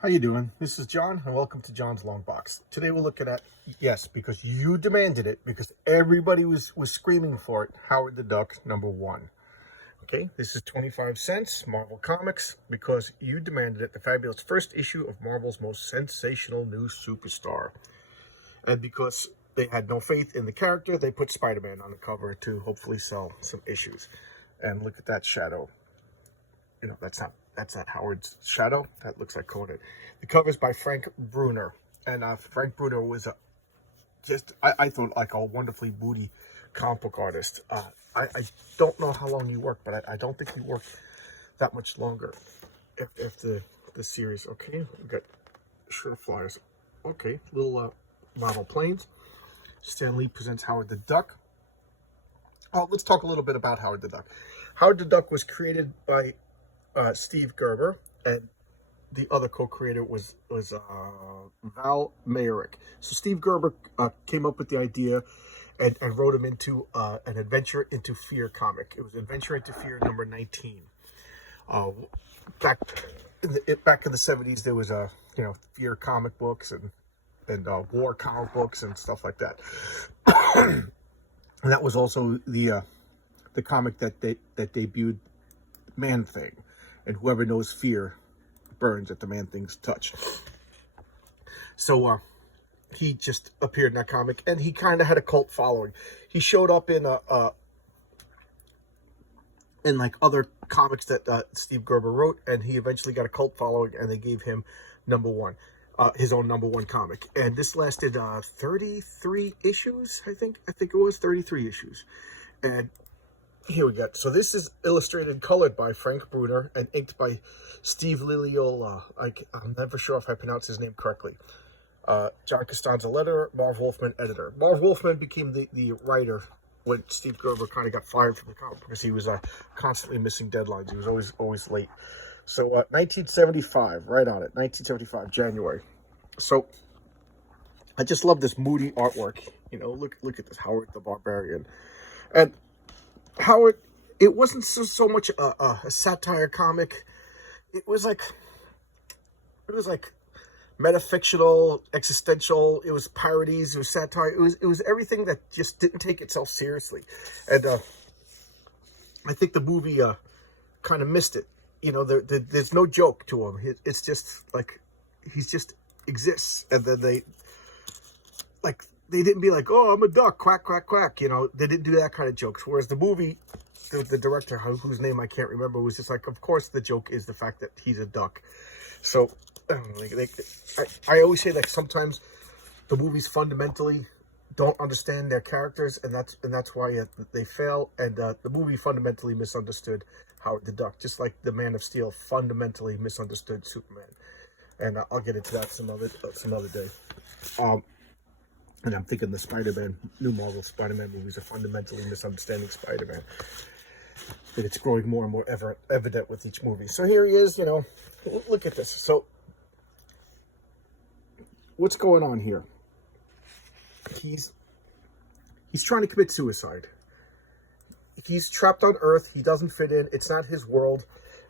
How you doing? This is John, and welcome to John's Long Box. Today we're looking at, yes, because you demanded it, because everybody was screaming for it, Howard the Duck #1. Okay, this is 25 cents, Marvel Comics, because you demanded it, the fabulous first issue of Marvel's most sensational new superstar. And because they had no faith in the character, they put Spider-Man on the cover to hopefully sell some issues. And look at that shadow. You know, that's not Howard's shadow. That looks like Conan. The cover's by Frank Bruner. And Frank Bruner was I thought, like a wonderfully moody comic book artist. I don't know how long you worked, but I don't think you worked that much longer after the series. Okay, we got shirt flyers. Okay, little model planes. Stan Lee presents Howard the Duck. Oh, let's talk a little bit about Howard the Duck. Howard the Duck was created by Steve Gerber, and the other co-creator was Val Mayerick. So Steve Gerber came up with the idea and wrote him into an Adventure into Fear comic. It was Adventure into Fear number 19. Back in the 70s, there was fear comic books and war comic books and stuff like that. And that was also the comic that debuted Man-Thing. And whoever knows fear burns at the Man-Thing's touch. So he just appeared in that comic, and he kind of had a cult following. He showed up in like other comics that Steve Gerber wrote, and he eventually got a cult following, and they gave him #1, his own #1 comic. And this lasted 33 issues, I think it was 33 issues. And here we go. So this is illustrated and colored by Frank Bruner and inked by Steve Liliola. I'm never sure if I pronounce his name correctly. John Costanza letterer, Marv Wolfman editor. Marv Wolfman became the writer when Steve Gerber kind of got fired from the comic because he was constantly missing deadlines. He was always late. So 1975, right on it, 1975, January. So I just love this moody artwork. You know, look at this, Howard the Barbarian. And Howard, it wasn't so much a satire comic. It was like metafictional, existential. It was parodies. It was satire. It was everything that just didn't take itself seriously. And I think the movie kind of missed it. You know, there's no joke to him. It's just like he's just exists. And then they didn't be like, oh, I'm a duck, quack, quack, quack. You know, they didn't do that kind of jokes. Whereas the movie, the director, whose name I can't remember, was just like, of course the joke is the fact that he's a duck. So I always say that sometimes the movies fundamentally don't understand their characters, and that's why they fail. And the movie fundamentally misunderstood Howard the Duck, just like the Man of Steel fundamentally misunderstood Superman. And I'll get into that some other day. And I'm thinking the Spider-Man, new Marvel Spider-Man movies are fundamentally misunderstanding Spider-Man. But it's growing more and more evident with each movie. So here he is, you know, look at this. So what's going on here? He's trying to commit suicide. He's trapped on Earth. He doesn't fit in. It's not his world.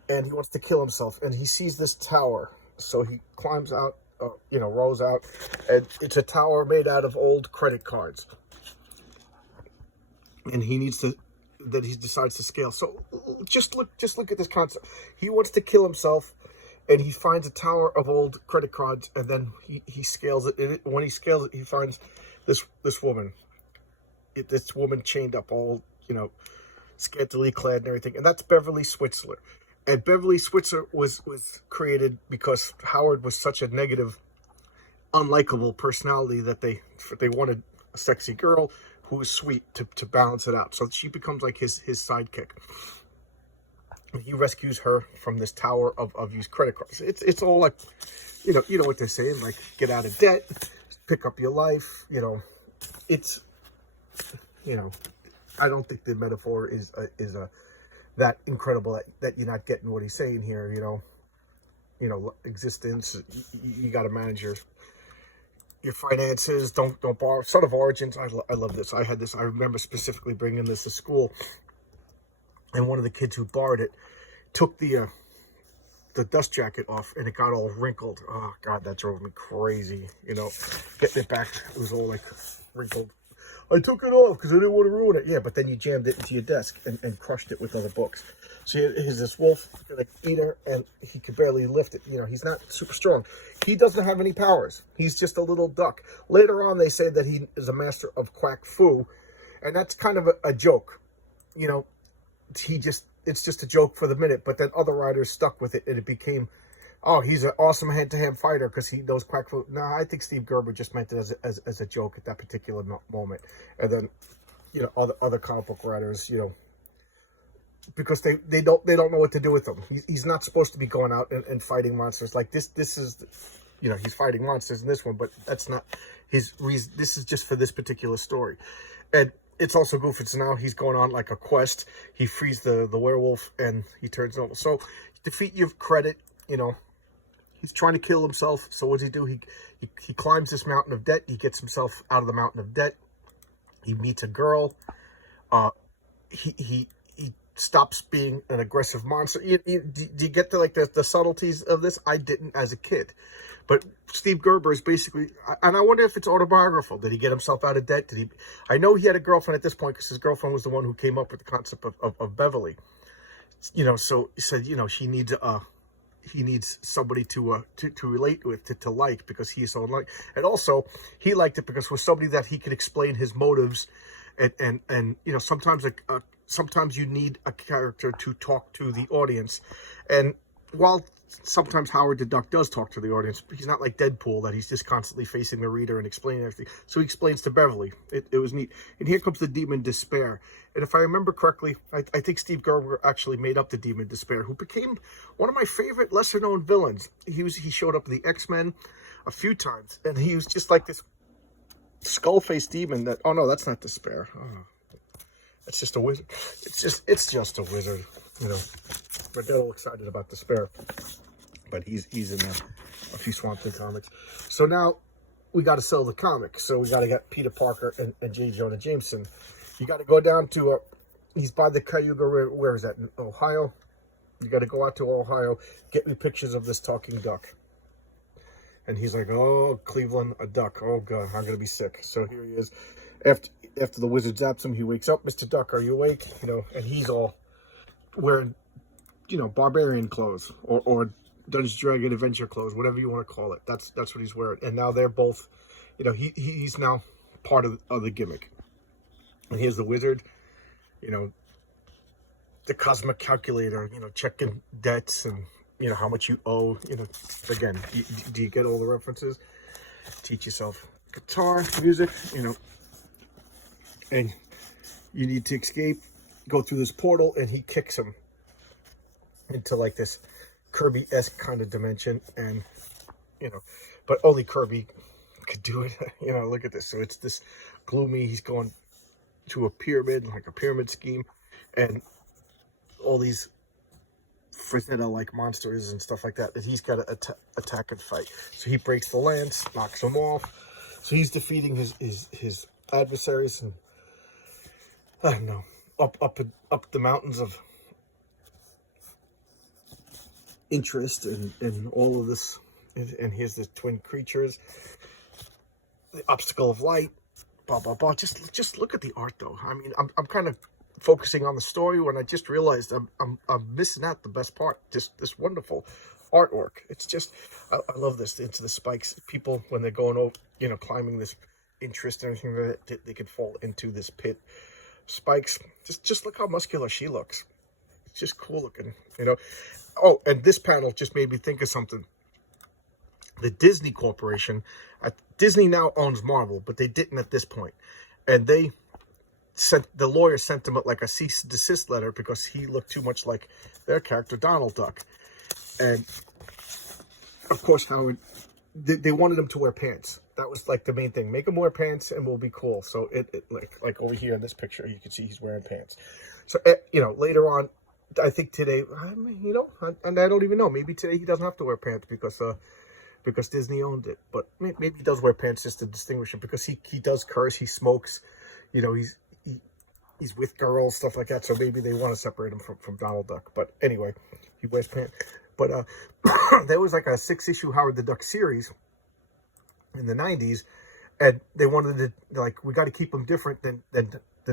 And he wants to kill himself. And he sees this tower. So he climbs out. Rolls out, and it's a tower made out of old credit cards, and he decides to scale. So just look at this concept. He wants to kill himself, and he finds a tower of old credit cards, and then he scales it. And when he scales it, he finds this woman, this woman chained up, all scantily clad and everything, and that's Beverly Switzler. And Beverly Switzer was created because Howard was such a negative, unlikable personality that they wanted a sexy girl who was sweet to balance it out. So she becomes like his sidekick. And he rescues her from this tower of used credit cards. It's all like, you know what they're saying, like get out of debt, pick up your life. It's I don't think the metaphor is that incredible that you're not getting what he's saying here. Existence. You got to manage your finances. Don't borrow. Son of Origins. I love this. I had this. I remember specifically bringing this to school, and one of the kids who borrowed it took the the dust jacket off and it got all wrinkled. Oh God, that drove me crazy. You know, getting it back, it was all like wrinkled. I took it off because I didn't want to ruin it. Yeah, but then you jammed it into your desk and crushed it with other books. So here's this wolf, like eater, and he could barely lift it. You know, he's not super strong. He doesn't have any powers. He's just a little duck. Later on, they say that he is a master of quack fu, and that's kind of a joke. You know, it's just a joke for the minute, but then other writers stuck with it, and it became, oh, he's an awesome hand-to-hand fighter because he knows quack fu. No, I think Steve Gerber just meant it as a joke at that particular moment. And then, you know, other comic book writers, you know, because they don't know what to do with him. He's not supposed to be going out and fighting monsters like this. This is, you know, he's fighting monsters in this one, but that's not his reason. This is just for this particular story. And it's also goofy. So now he's going on like a quest. He frees the werewolf and he turns normal. So defeat your credit, you know. He's trying to kill himself. So what does he do? He climbs this mountain of debt. He gets himself out of the mountain of debt. He meets a girl. He stops being an aggressive monster. Do you get to like the subtleties of this? I didn't as a kid. But Steve Gerber is basically, and I wonder if it's autobiographical. Did he get himself out of debt? I know he had a girlfriend at this point because his girlfriend was the one who came up with the concept of Beverly. You know, so he said, you know, he needs somebody to relate with, to like, because he is so unlike. And also, he liked it because it was somebody that he could explain his motives, and you know, sometimes you need a character to talk to the audience. And while sometimes Howard the Duck does talk to the audience, he's not like Deadpool that he's just constantly facing the reader and explaining everything. So he explains to Beverly. It was neat. And here comes the demon Despair. And if I remember correctly, I think Steve Gerber actually made up the demon Despair, who became one of my favorite lesser known villains. He showed up in the X-Men a few times, and he was just like this skull-faced demon that, oh no, that's not Despair. Oh, it's just a wizard. It's just a wizard, you know. But they're all excited about Despair. But he's in a few Swamp Thing comics. So now we got to sell the comic. So we got to get Peter Parker and J. Jonah Jameson. You got to go down to, he's by the Cayuga, where is that, in Ohio? You got to go out to Ohio, get me pictures of this talking duck. And he's like, oh, Cleveland, a duck. Oh, God, I'm going to be sick. So here he is. After the wizard zaps him, he wakes up. Mr. Duck, are you awake? You know, and he's all wearing, you know, barbarian clothes or Dungeons & Dragon adventure clothes, whatever you want to call it. That's what he's wearing. And now they're both, you know, he's now part of the gimmick. And here's the wizard, you know, the cosmic calculator, you know, checking debts and, you know, how much you owe. You know, again, do you get all the references? Teach yourself guitar, music, you know, and you need to escape, go through this portal, and he kicks him into like this Kirby-esque kind of dimension, and, you know, but only Kirby could do it. You know, look at this. So it's this gloomy, he's going to a pyramid, like a pyramid scheme, and all these Fresneda-like monsters and stuff like that he's got to attack and fight. So he breaks the lance, knocks them off. So he's defeating his adversaries, and I don't know, up the mountains of interest and all of this. And here's the twin creatures, the obstacle of light, blah blah blah. Just look at the art, though. I mean, I'm kind of focusing on the story when I just realized I'm missing out the best part. Just this wonderful artwork. It's just, I love this. Into the spikes, people when they're going over, you know, climbing this interest and everything, that they could fall into this pit. Spikes. Just look how muscular she looks. It's just cool looking, you know. Oh, and this panel just made me think of something. The Disney Corporation, Disney now owns Marvel, but they didn't at this point. And the lawyer sent him like a cease and desist letter because he looked too much like their character, Donald Duck. And of course, Howard, they wanted him to wear pants. That was like the main thing. Make him wear pants and we'll be cool. So it like over here in this picture, you can see he's wearing pants. So, you know, later on, I think today, I mean, you know, and I don't even know. Maybe today he doesn't have to wear pants because Disney owned it. But maybe he does wear pants just to distinguish him, because he does curse, he smokes, you know, he's with girls, stuff like that. So maybe they want to separate him from Donald Duck. But anyway, he wears pants. But there was like a 6-issue Howard the Duck series in the 90s, and they wanted to, like, we got to keep him different than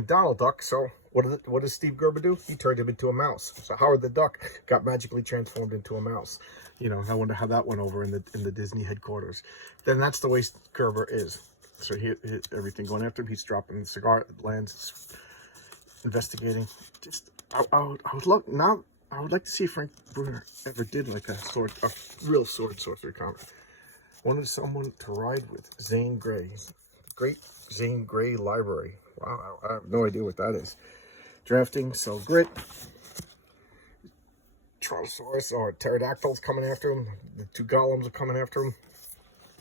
Donald Duck. So what does Steve Gerber do? He turned him into a mouse. So Howard the Duck got magically transformed into a mouse. You know, I wonder how that went over in the Disney headquarters. Then that's the way Gerber is. So he everything going after him. He's dropping the cigar, lands, investigating. Just I would love now. I would like to see if Frank Bruner ever did like a real sword sorcery comic. Wanted someone to ride with. Zane Grey, great Zane Grey library. Wow, I have no idea what that is. Drafting, sell grit. Tronosaurus or pterodactyls coming after him. The 2 golems are coming after him.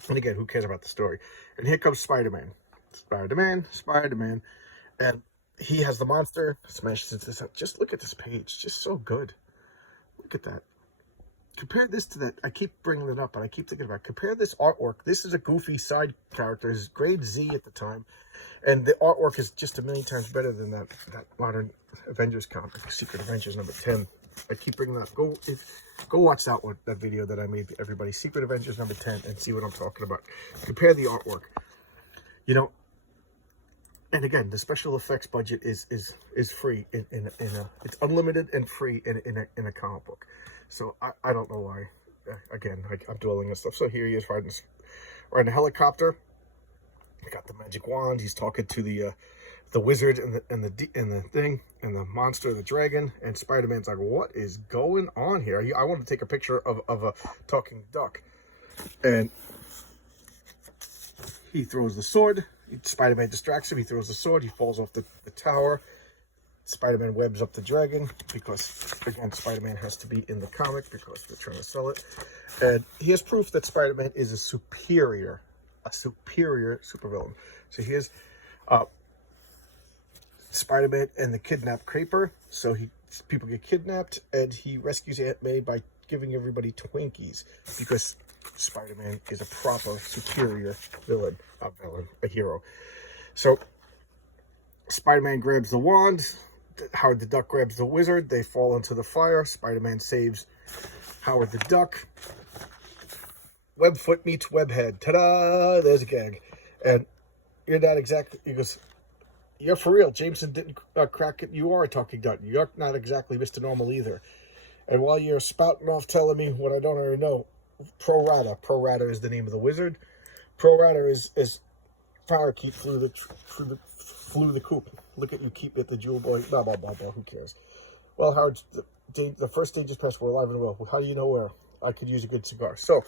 And again, who cares about the story? And here comes Spider-Man. Spider-Man. And he has the monster, smashes into this. Just look at this page. Just so good. Look at that. Compare this to that. I keep bringing it up, and I keep thinking about it. Compare this artwork. This is a goofy side character. It's grade Z at the time. And the artwork is just a million times better than that modern Avengers comic, Secret Avengers number 10. I keep bringing that up. Go watch that video that I made, everybody. Secret Avengers number 10, and see what I'm talking about. Compare the artwork. You know, and again, the special effects budget is free it's unlimited and free in a comic book. So I don't know why. Again, I'm dwelling on stuff. So here he is riding a helicopter. He got the magic wand. He's talking to the wizard and the thing and the monster, the dragon. And Spider-Man's like, what is going on here? I want to take a picture of a talking duck. And he throws the sword. Spider-Man distracts him. He throws the sword. He falls off the tower. Spider-Man webs up the dragon because, again, Spider-Man has to be in the comic because they're trying to sell it. And here's proof that Spider-Man is a superior supervillain. So here's Spider-Man and the kidnapped Creeper. So people get kidnapped, and he rescues Aunt May by giving everybody Twinkies because Spider-Man is a proper superior villain, a hero. So Spider-Man grabs the wand. Howard the Duck grabs the wizard. They fall into the fire. Spider-Man saves Howard the Duck. Webfoot meets Webhead. Ta-da! There's a gag. And you're not exactly... He goes, you're for real. Jameson didn't crack it. You are a talking duck. You're not exactly Mr. Normal either. And while you're spouting off telling me what I don't already know, Pro Rata is the name of the wizard. Pro Rata is Parakeet flew the coop. Look at you, keep it, the jewel boy. Blah, blah, blah, blah. Who cares? Well, Howard, the first stage is pressed. We're alive and well. How do you know where? I could use a good cigar. So,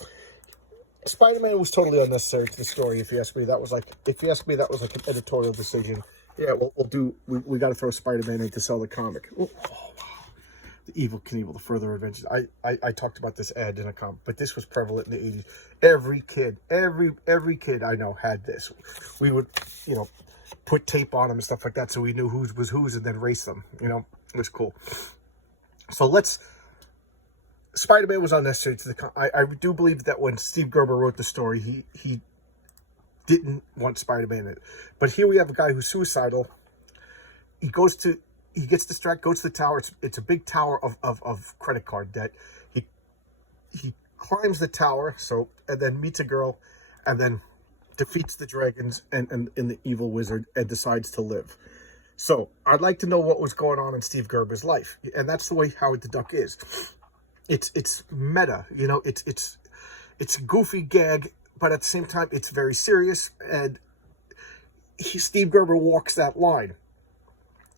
Spider-Man was totally unnecessary to the story, if you ask me. That was like an editorial decision. Yeah, we got to throw Spider-Man in to sell the comic. Oh, wow. The Evil Knievel, the further adventures. I talked about this ad in a comic, but this was prevalent in the 80s. Every kid I know had this. We would, put tape on them and stuff like that so we knew whose was whose and then race them. It was cool. So Spider-Man was unnecessary to the I do believe that when Steve Gerber wrote the story, he didn't want Spider-Man in it. But here we have a guy who's suicidal. He gets distracted, goes to the tower. It's a big tower of credit card debt. He climbs the tower, and then meets a girl, and then defeats the dragons and the evil wizard and decides to live. So I'd like to know what was going on in Steve Gerber's life, and that's the way Howard the Duck is. It's meta, it's a goofy gag, but at the same time it's very serious, and Steve Gerber walks that line.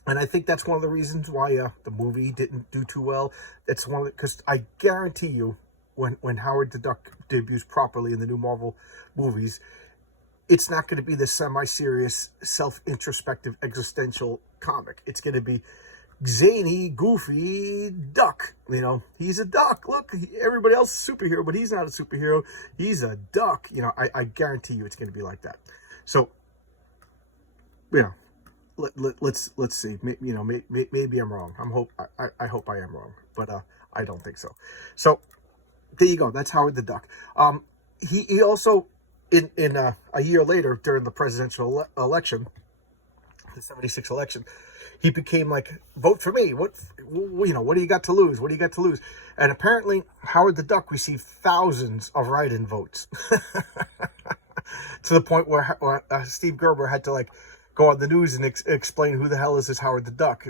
And I think that's one of the reasons why the movie didn't do too well. That's because I guarantee you, when Howard the Duck debuts properly in the new Marvel movies, it's not going to be the semi-serious, self-introspective, existential comic. It's going to be zany, goofy duck. He's a duck. Look, everybody else is a superhero, but he's not a superhero. He's a duck. I guarantee you it's going to be like that. So, let's see. Maybe I'm wrong. I hope I am wrong, but I don't think so. So there you go. That's Howard the Duck. He also in a year later during the presidential election, the '76 election, he became like, vote for me. What do you got to lose? What do you got to lose? And apparently Howard the Duck received thousands of write-in votes to the point where Steve Gerber had to like go on the news and explain who the hell is this Howard the Duck.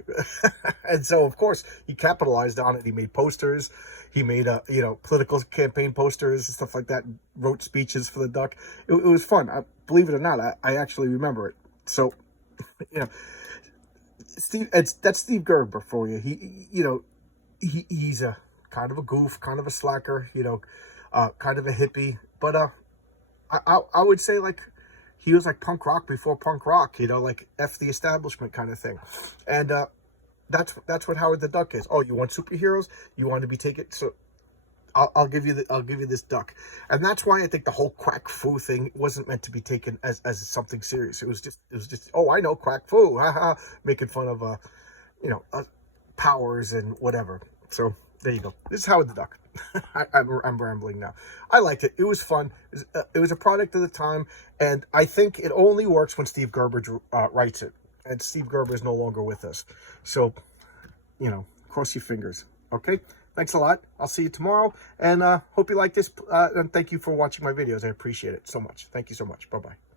And so of course he capitalized on it. He made posters, he made political campaign posters and stuff like that, and wrote speeches for the duck. It was fun. Believe it or not, I actually remember it. So that's Steve Gerber for you. He's a kind of a goof, kind of a slacker, kind of a hippie, but I would say like he was like punk rock before punk rock, like F the establishment kind of thing. And that's what Howard the Duck is. Oh, you want superheroes? You want to be taken? So I'll give you this duck. And that's why I think the whole quack foo thing wasn't meant to be taken as something serious. It was just oh, I know, quack foo, haha, making fun of powers and whatever. So there you go. This is Howard the Duck. I'm rambling now. I liked it. It was fun. It was a product of the time, and I think it only works when Steve Gerber writes it. And Steve Gerber is no longer with us. So, cross your fingers. Okay? Thanks a lot. I'll see you tomorrow, and hope you like this. And thank you for watching my videos. I appreciate it so much. Thank you so much. Bye-bye.